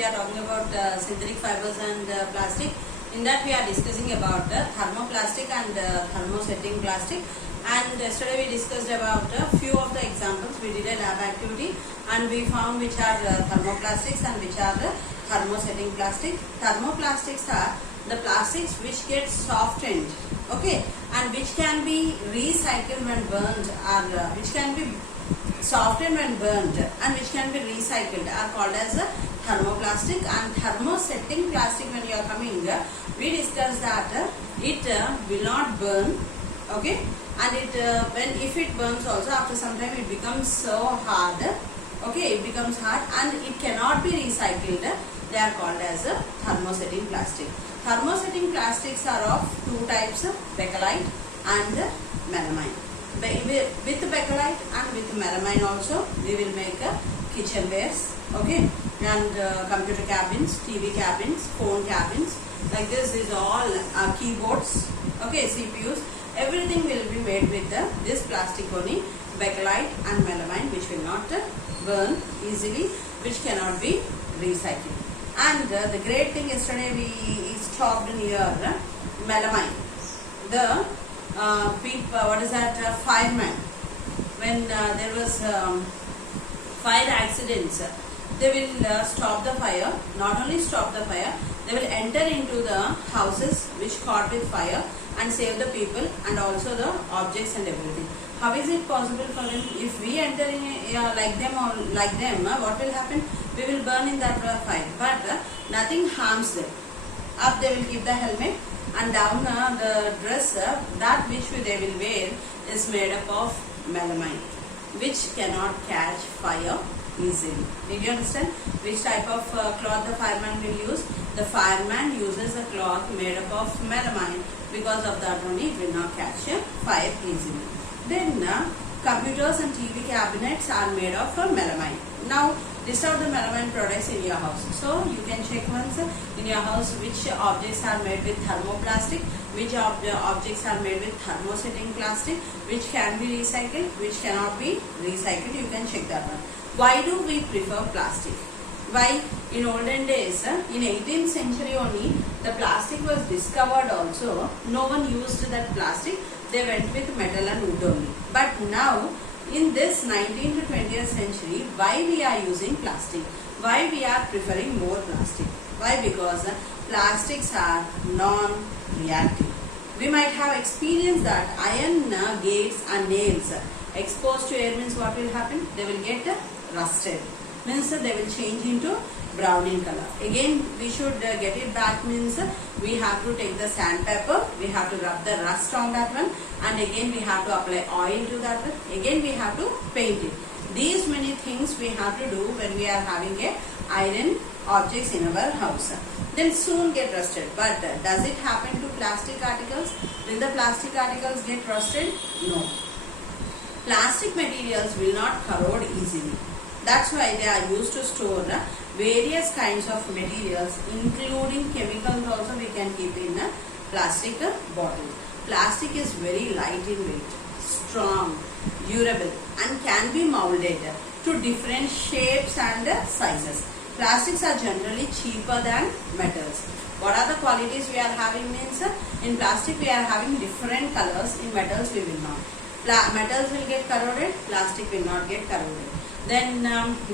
we are talking about synthetic fibers and plastic. In that we are discussing about thermoplastic and thermosetting plastic. And yesterday we discussed about a few of the examples. We did a lab activity and we found which are thermoplastics and which are the thermosetting plastic. Thermoplastics are the plastics which get softened, okay, and which can be recycled when burned, or which can be softened when burned and which can be recycled are called as a thermoplastic. And thermosetting plastic, when you are coming, we discussed that it will not burn, okay, and it if it burns also, after some time it becomes so hard, okay, it becomes hard and it cannot be recycled. They are called as a thermosetting plastic. Thermosetting plastics are of two types, bakelite and melamine. With bakelite and with melamine also we will make kitchenwares, okay, and computer cabins, TV cabins, phone cabins, like this. These all keyboards, okay, CPUs, everything will be made with this plastic only, bakelite and melamine, which will not burn easily, which cannot be recycled. And the great thing, yesterday we stopped near melamine. The what is that, fireman, when there was fire accidents, they will stop the fire. Not only stop the fire, they will enter into the houses which caught with fire and save the people and also the objects and everything. How is it possible for them? If we enter in like them or like them, what will happen? We will burn in that fire, but nothing harms them. Up they will keep the helmet, and down the dress, that which they will wear is made up of melamine, which cannot catch fire easily. Did you understand which type of cloth the fireman will use? The fireman uses a cloth made up of melamine. Because of that only it will not catch fire easily. Then computers and TV cabinets are made of melamine. Now list out the melamine products in your house. So you can check once in your house which objects are made with thermoplastic, which objects are made with thermosetting plastic, which can be recycled, which cannot be recycled. You can check that one. Why do we prefer plastic? Why? In olden days, in 18th century only, the plastic was discovered also. No one used that plastic. They went with metal and wood only. But now, in this 19th to 20th century, why we are using plastic? Why we are preferring more plastic? Why? Because plastics are non-reactive. We might have experienced that iron gates and nails exposed to air means what will happen? They will get rusted. Means they will change into brown in color. Again we should get it back, means we have to take the sandpaper, we have to rub the rust on that one, and again we have to apply oil to that one, again we have to paint it. These many things we have to do when we are having a iron objects in our house. Then soon get rusted. But does it happen to plastic articles? Will the plastic articles get rusted? No. Plastic materials will not corrode easily. That's why they are used to store various kinds of materials, including chemicals also we can keep in plastic bottles. Plastic is very light in weight, strong, durable, and can be molded to different shapes and sizes. Plastics are generally cheaper than metals. What are the qualities we are having? Means in plastic we are having different colors, in metals we will not. Metals will get corroded, plastic will not get corroded. Then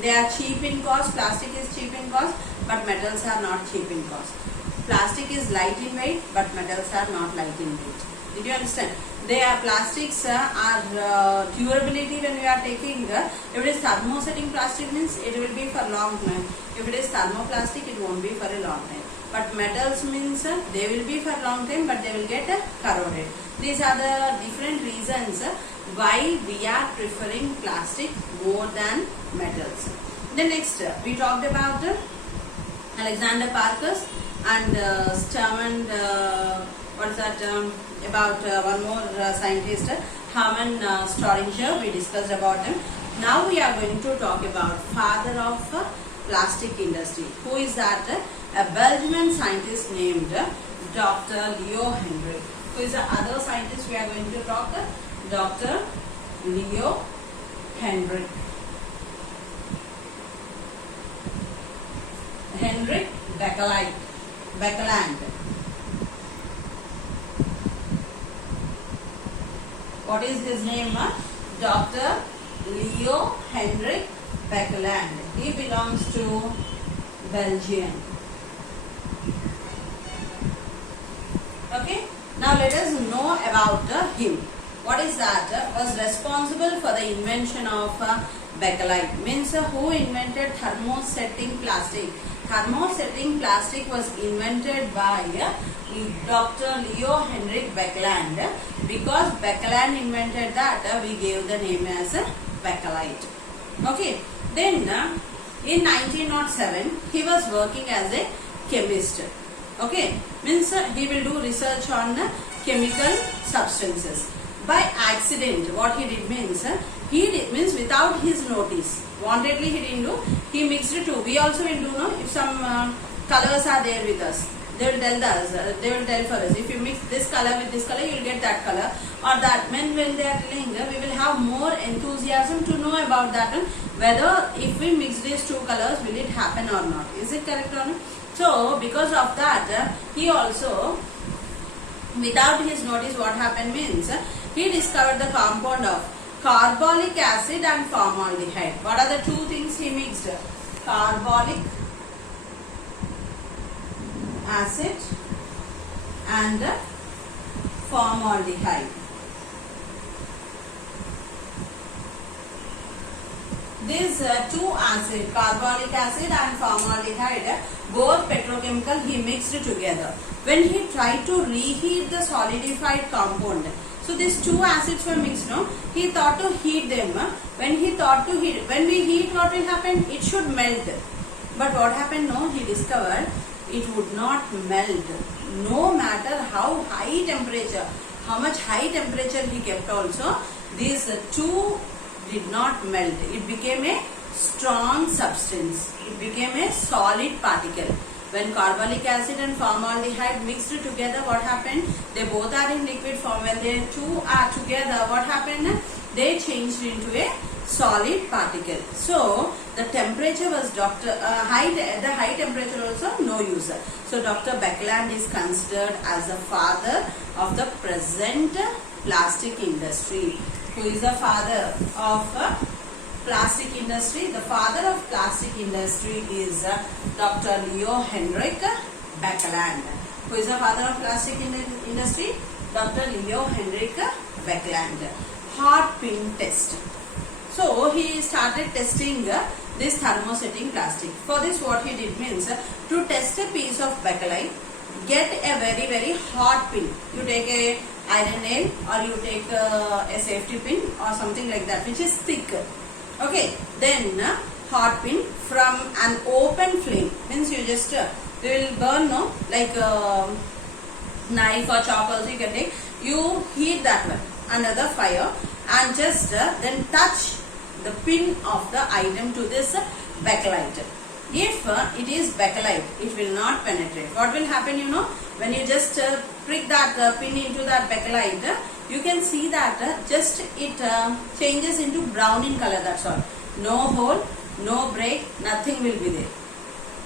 they are cheap in cost. Plastic is cheap in cost, but metals are not cheap in cost. Plastic is light in weight, but metals are not light in weight. Did you understand? Plastics are durability. When we are taking, if it is thermosetting plastic, means it will be for long time. If it is thermoplastic, it won't be for a long time. But metals means they will be for long time, but they will get corroded. These are the different reasons why we are preferring plastic more than metals. Then next we talked about Alexander Parkhurst and Sturm and what is that, about one more scientist, Hermann Staudinger. We discussed about him. Now we are going to talk about father of plastic industry. Who is that? A Belgian scientist named Dr. Leo Hendrik. Who is the other scientist we are going to talk? Dr. Leo Hendrik. Henrik Beckland. What is his name? Dr. Leo Henrik Beckland. He belongs to Belgium. Okay. Now let us know about him. What is that? Was responsible for the invention of Bakelite. Means who invented thermosetting plastic. Thermosetting plastic was invented by Dr. Leo Henrik Beckland. Because Beckland invented that, we gave the name as Bakelite. Okay. Then in 1907 he was working as a chemist. Okay. Means he will do research on chemical substances. By accident, what he did means, means without his notice. Wantedly he didn't do. He mixed two. We also will do, no? If some colors are there with us, they will tell us. They will tell for us. If you mix this color with this color, you will get that color or that. When they are telling, we will have more enthusiasm to know about that one. Whether if we mix these two colors, will it happen or not? Is it correct or not? So because of that, he also, without his notice, what happened means, he discovered the compound of carbolic acid and formaldehyde. What are the two things he mixed? Carbolic acid and formaldehyde. These two acids, carbolic acid and formaldehyde, both petrochemical, he mixed together. When he tried to reheat the solidified compound, so these two acids were mixed, no? He thought to heat them. When we heat, what will happen? It should melt. But what happened? No, he discovered it would not melt. No matter how high temperature, how much high temperature he kept also, these two did not melt. It became a strong substance. It became a solid particle. When carbolic acid and formaldehyde mixed together, what happened? They both are in liquid form. When they two are together, what happened? They changed into a solid particle. So the temperature was the high temperature also no use. So Dr. Beckland is considered as the father of the present plastic industry. Who is the father of plastic industry? The father of plastic industry is Dr. Leo Henrik Beckland. Who is the father of plastic industry? Dr. Leo Henrik Beckland. Hot pin test. So he started testing this thermosetting plastic. For this, what he did means, to test a piece of bakelite, get a very very hot pin. You take a iron nail or you take a safety pin or something like that, which is thick. Okay, then hot pin from an open flame, means you just you will burn, no, like knife or chalk also you can take. You heat that one under the fire and just then touch the pin of the item to this bakelite. If it is bakelite, it will not penetrate. What will happen, you know, when you just prick that pin into that bakelite, you can see that just it changes into brown in color, that's all. No hole, no break, nothing will be there.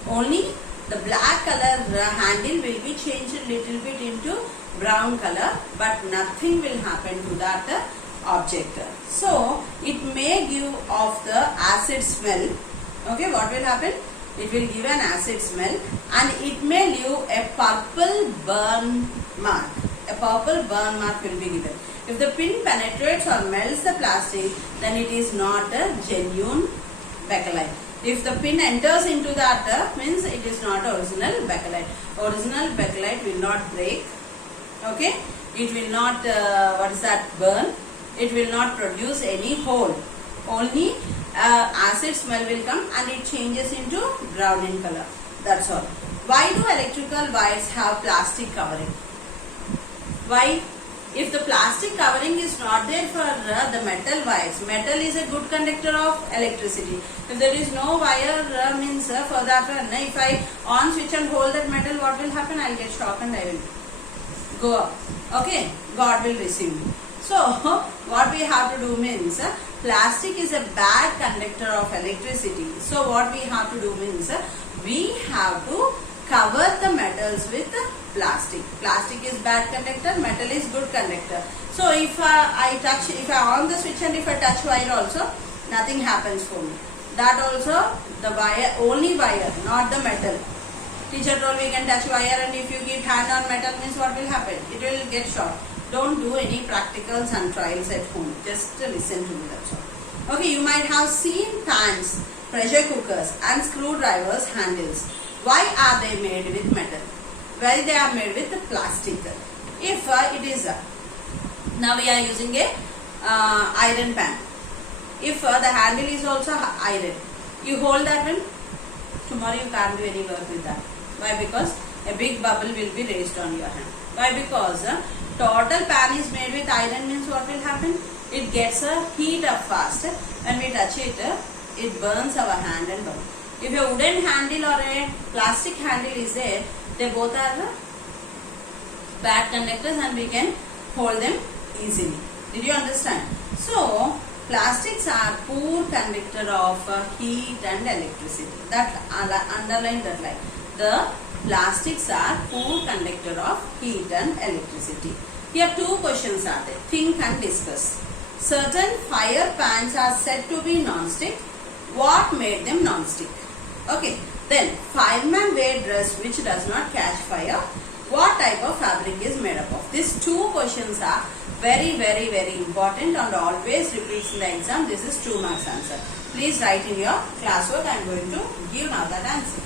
Only the black color handle will be changed a little bit into brown color, but nothing will happen to that object. So it may give off the acid smell. Okay, what will happen? It will give an acid smell and it may leave a purple burn mark. A purple burn mark will be given. If the pin penetrates or melts the plastic, then it is not a genuine bakelite. If the pin enters into that, means it is not original bakelite. Original bakelite will not break. Okay, it will not burn. It will not produce any hole. Only acid smell will come and it changes into brown in color. That's all. Why do electrical wires have plastic covering? Why? If the plastic covering is not there for the metal wires, metal is a good conductor of electricity. If there is no wire, means for that one, if I on switch and hold that metal, what will happen? I will get shock and I will go up. Okay, God will receive me. So what we have to do means, plastic is a bad conductor of electricity. So what we have to do means, we have to cover the metals with plastic. Plastic is bad conductor, metal is good conductor. So if if I on the switch and if I touch wire also, nothing happens for me. That also the wire, only wire, not the metal. Teacher told we can touch wire, and if you keep hand on metal means what will happen? It will get short. Don't do any practicals and trials at home. Just listen to me, that's all. Okay, you might have seen pans, pressure cookers and screwdrivers handles. Why are they made with metal? Why they are made with plastic? If it is, now we are using a iron pan. If the handle is also iron, you hold that one, tomorrow you can't do any work with that. Why? Because a big bubble will be raised on your hand. Why? Because total pan is made with iron means what will happen? It gets a heat up fast. When we touch it, it burns our hand and burn. If a wooden handle or a plastic handle is there, they both are bad conductors and we can hold them easily. Did you understand? So, plastics are poor conductor of heat and electricity. That underline that line. The plastics are poor conductor of heat and electricity. Here two questions are there. Think and discuss. Certain fire pans are said to be non-stick. What made them non-stick? Okay. Then fireman wear dress which does not catch fire. What type of fabric is made up of? These two questions are very important and always repeats in the exam. This is 2 marks answer. Please write in your classwork. I am going to give now that answer.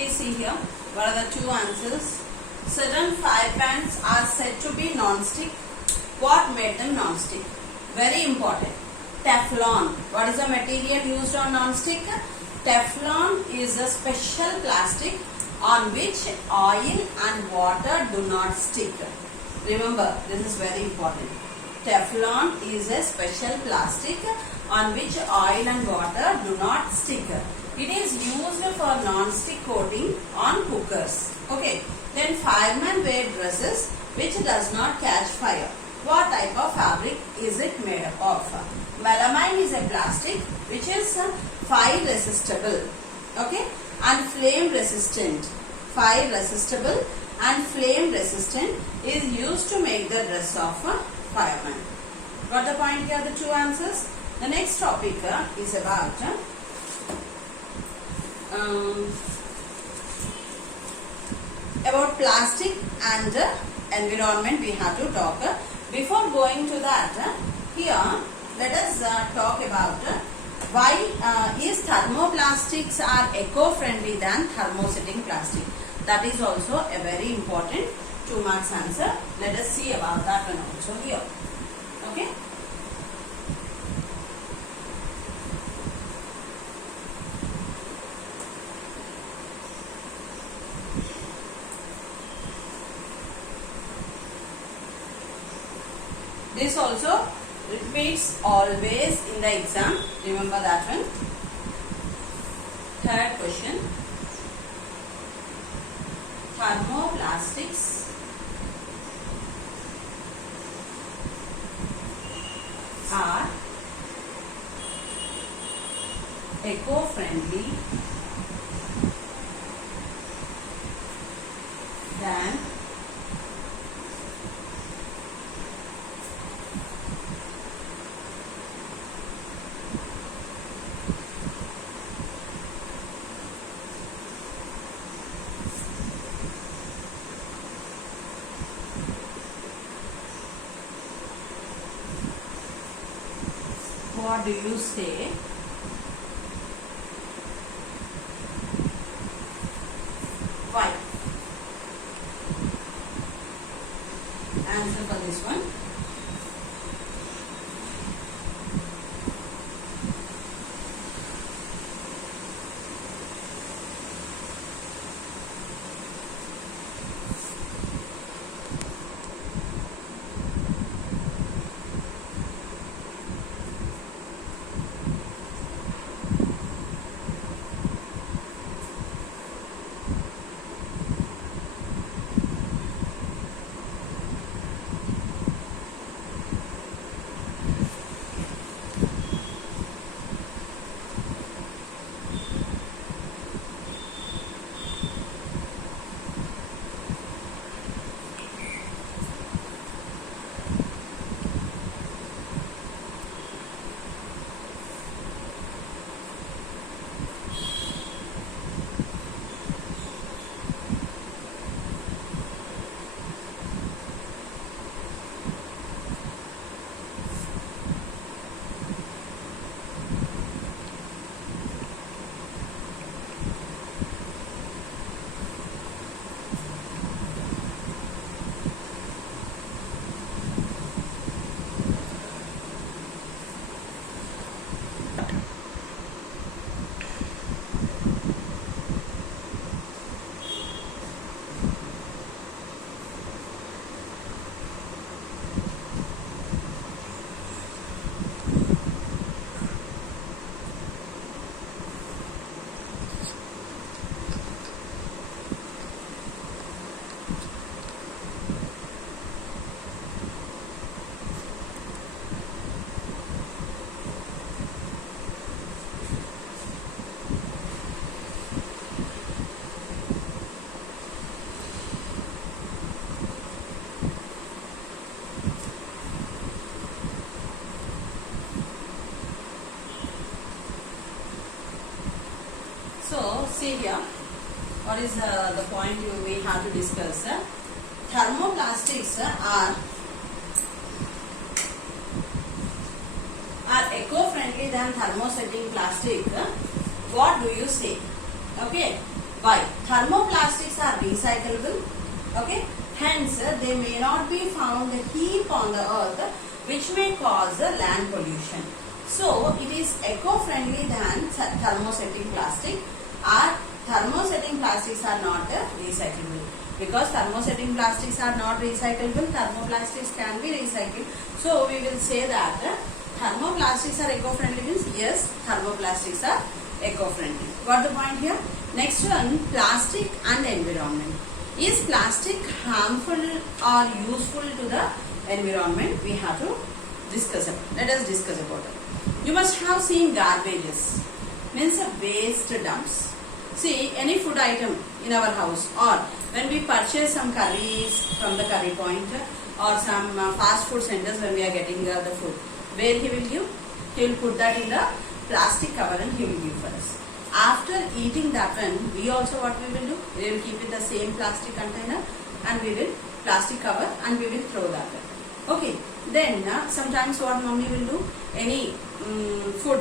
Please see here. What are the two answers? Certain fire pans are said to be non-stick. What made them non-stick? Very important. Teflon. What is the material used on non-stick? Teflon is a special plastic on which oil and water do not stick. Remember, this is very important. Teflon is a special plastic on which oil and water do not stick. It is used for non-stick coating on cookers. Okay. Then firemen wear dresses which does not catch fire. What type of fabric is it made up of? Melamine is a plastic which is fire resistible. Okay. And flame resistant. Fire resistible and flame resistant is used to make the dress of a fireman. Got the point here, the two answers? The next topic is about plastic and environment we have to talk. Before going to that, here let us talk about why is thermoplastics are eco-friendly than thermosetting plastic. That is also a very important 2 marks answer. Let us see about that one also here. Okay. This also repeats always in the exam. Remember that one. Third question. Thermoplastics are eco-friendly than what do you say? Why? Answer for this one. So, see here, what is the point we have to discuss? Thermoplastics are eco-friendly than thermosetting plastic. What do you say? Okay, Why? Thermoplastics are recyclable. Okay. Hence, they may not be found heap on the earth, which may cause land pollution. So, it is eco-friendly than thermosetting plastic. Our thermosetting plastics are not recyclable. Because thermosetting plastics are not recyclable, thermoplastics can be recycled. So, we will say that thermoplastics are eco-friendly means yes, thermoplastics are eco-friendly. Got the point here? Next one, plastic and environment. Is plastic harmful or useful to the environment? We have to discuss about. Let us discuss about it. You must have seen garbages, means waste dumps. See, any food item in our house, or when we purchase some curries from the curry point, or some fast food centers when we are getting the food, where he will give? He will put that in the plastic cover and he will give for us. After eating that one, we also what we will do? We will keep it the same plastic container and we will plastic cover and we will throw that one. Okay. Then sometimes what mommy will do? Any food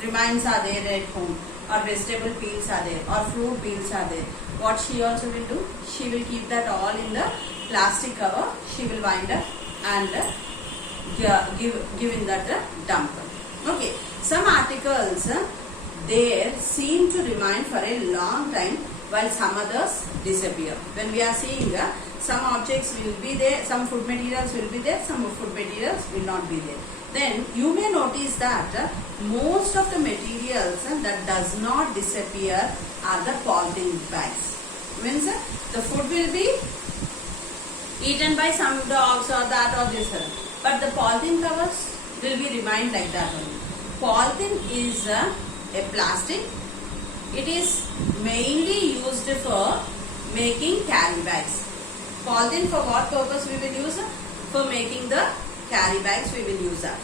remains are there at home, or vegetable peels are there, or fruit peels are there. What she also will do? She will keep that all in the plastic cover. She will wind up and give in that dump. Okay. Some articles they seem to remain for a long time while some others disappear. When we are seeing some objects will be there, some food materials will be there, some food materials will not be there. Then you may notice that most of the materials that does not disappear are the polythene bags. Means the food will be eaten by some dogs or that or this, but the polythene covers will be remain like that only. Polythene is a plastic. It is mainly used for making carry bags. Polythene for what purpose we will use? For making the carry bags we will use that.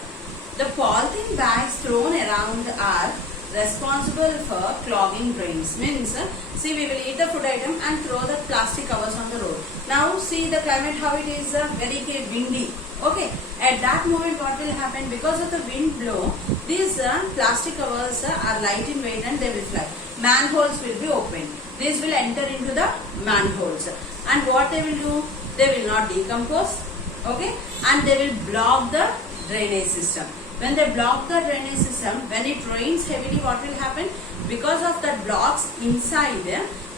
The polythene bags thrown around are responsible for clogging drains. Means, see, we will eat the food item and throw the plastic covers on the road. Now see the climate how it is very windy. Okay, at that moment what will happen? Because of the wind blow, these plastic covers are light in weight and they will fly. Manholes will be opened. These will enter into the manholes. And what they will do? They will not decompose. Okay, and they will block the drainage system. When they block the drainage system, when it rains heavily, what will happen? Because of the blocks inside,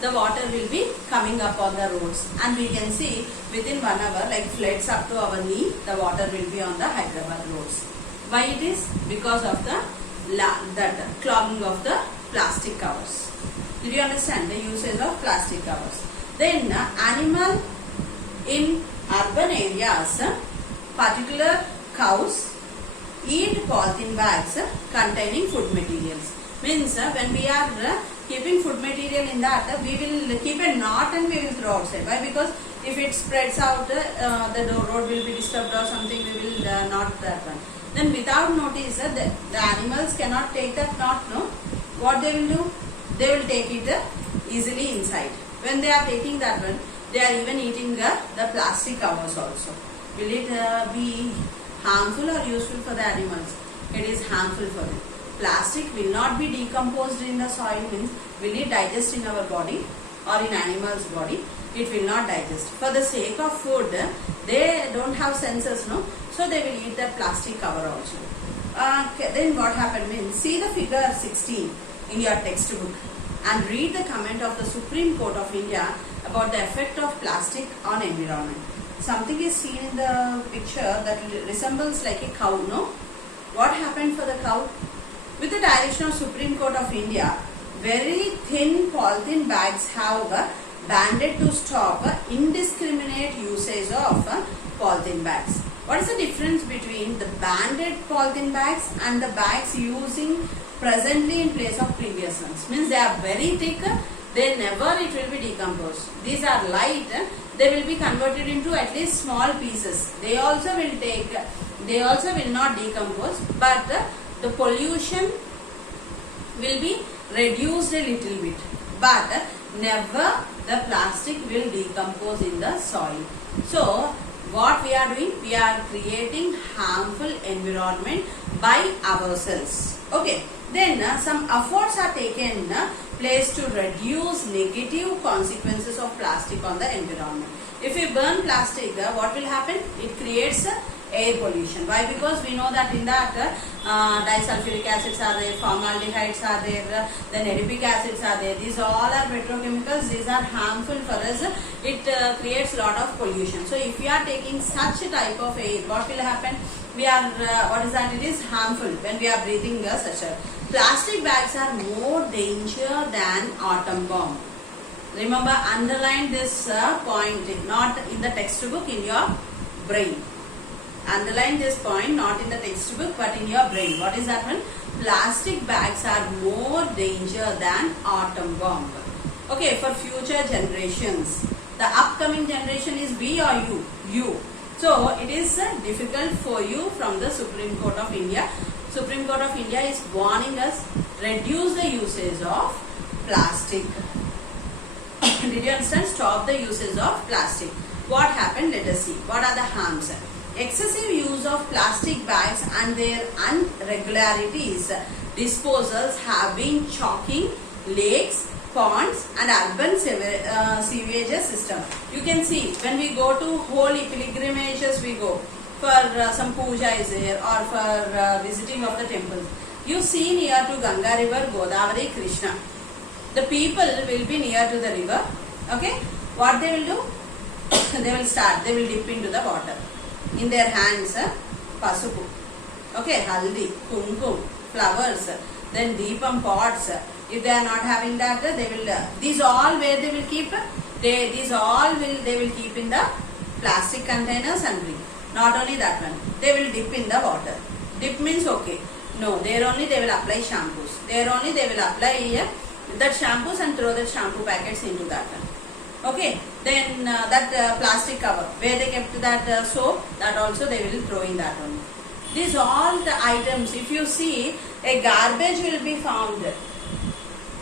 the water will be coming up on the roads. And we can see within 1 hour, like floods up to our knee, the water will be on the Hyderabad roads. Why it is? Because of the clogging of the plastic covers. Did you understand the usage of plastic covers? Then animal in urban areas, particular cows, eat polythene bags containing food materials. Means when we are keeping food material in that, we will keep a knot and we will throw outside. Why? Because if it spreads out, the road will be disturbed or something, we will knot that one. Then without notice, the animals cannot take that knot, no? What they will do? They will take it easily inside. When they are taking that one, they are even eating the plastic covers also. Will it be harmful or useful for the animals? It is harmful for them. Plastic will not be decomposed in the soil, means will it digest in our body or in animal's body? It will not digest. For the sake of food, they don't have senses, no? So they will eat the plastic cover also. Then what happened means, see the figure 16 in your textbook and read the comment of the Supreme Court of India about the effect of plastic on environment. Something is seen in the picture that resembles like a cow, no? What happened for the cow? With the direction of Supreme Court of India, very thin polythene bags have banded to stop indiscriminate usage of polythene bags. What is the difference between the banded polythene bags and the bags using presently in place of previous ones? Means they are very thick, they never it will be decomposed. These are light, they will be converted into at least small pieces. They also will not decompose, but the pollution will be reduced a little bit, but never the plastic will decompose in the soil. So what we are doing? We are creating harmful environment by ourselves. Okay. Then some efforts are taken plays to reduce negative consequences of plastic on the environment. If we burn plastic, what will happen? It creates air pollution. Why? Because we know that in that disulfuric acids are there, formaldehydes are there, then adipic acids are there. These all are petrochemicals. These are harmful for us. It creates a lot of pollution. So if we are taking such a type of air, what will happen? We are what is that? It is harmful when we are breathing such a. Plastic bags are more danger than atom bomb. Remember, underline this point, not in the textbook, in your brain. Underline this point, not in the textbook, but in your brain. What is that one? Plastic bags are more danger than atom bomb. Okay, for future generations. The upcoming generation is we or you? You. So, it is difficult for you from the Supreme Court of India. Supreme Court of India is warning us, reduce the usage of plastic. Did you understand? Stop the usage of plastic. What happened? Let us see. What are the harms? Excessive use of plastic bags and their irregularities disposals have been choking lakes, ponds and urban sewage system. You can see when we go to holy pilgrimages, we go for some puja is there or for visiting of the temples. You see near to Ganga river, Godavari, Krishna. The people will be near to the river. Okay, what they will do? They will dip into the water. In their hands, pasupu. Okay, haldi, kumkum, flowers, then deepam pots. If they are not having that, they will. These all where they will keep. They will keep in the plastic containers and drink. Not only that one, they will dip in the water. Dip means okay. No, there only they will apply shampoos. There only they will apply that shampoos and throw the shampoo packets into that one. Okay, then that plastic cover where they kept that soap, that also they will throw in that one. These all the items, if you see, a garbage will be found.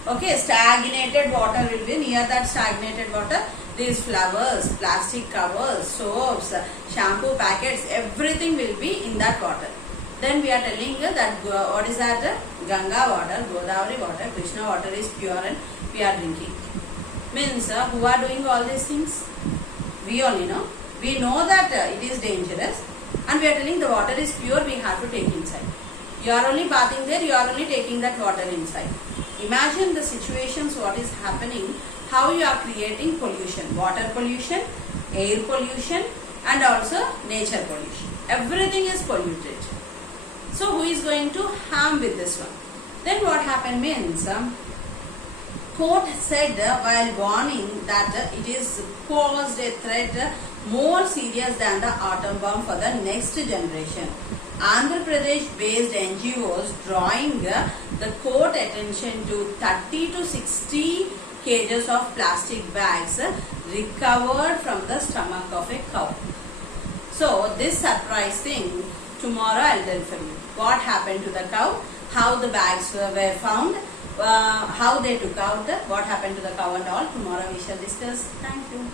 Okay, stagnated water will be near that stagnated water. These flowers, plastic covers, soaps, shampoo packets, everything will be in that water. Then we are telling that what is that? Ganga water, Godavari water, Krishna water is pure and we are drinking. Means who are doing all these things? We only know. We know that it is dangerous and we are telling the water is pure, we have to take inside. You are only bathing there, you are only taking that water inside. Imagine the situations what is happening, how you are creating pollution, water pollution, air pollution and also nature pollution. Everything is polluted. So who is going to harm with this one? Then what happened means, court said while warning that it is posed a threat more serious than the atom bomb for the next generation. Andhra Pradesh based NGOs drawing the court attention to 30 to 60 kgs of plastic bags recovered from the stomach of a cow. So this surprise thing, tomorrow I'll tell for you. What happened to the cow, how the bags were found, how they took out, what happened to the cow and all. Tomorrow we shall discuss. Thank you.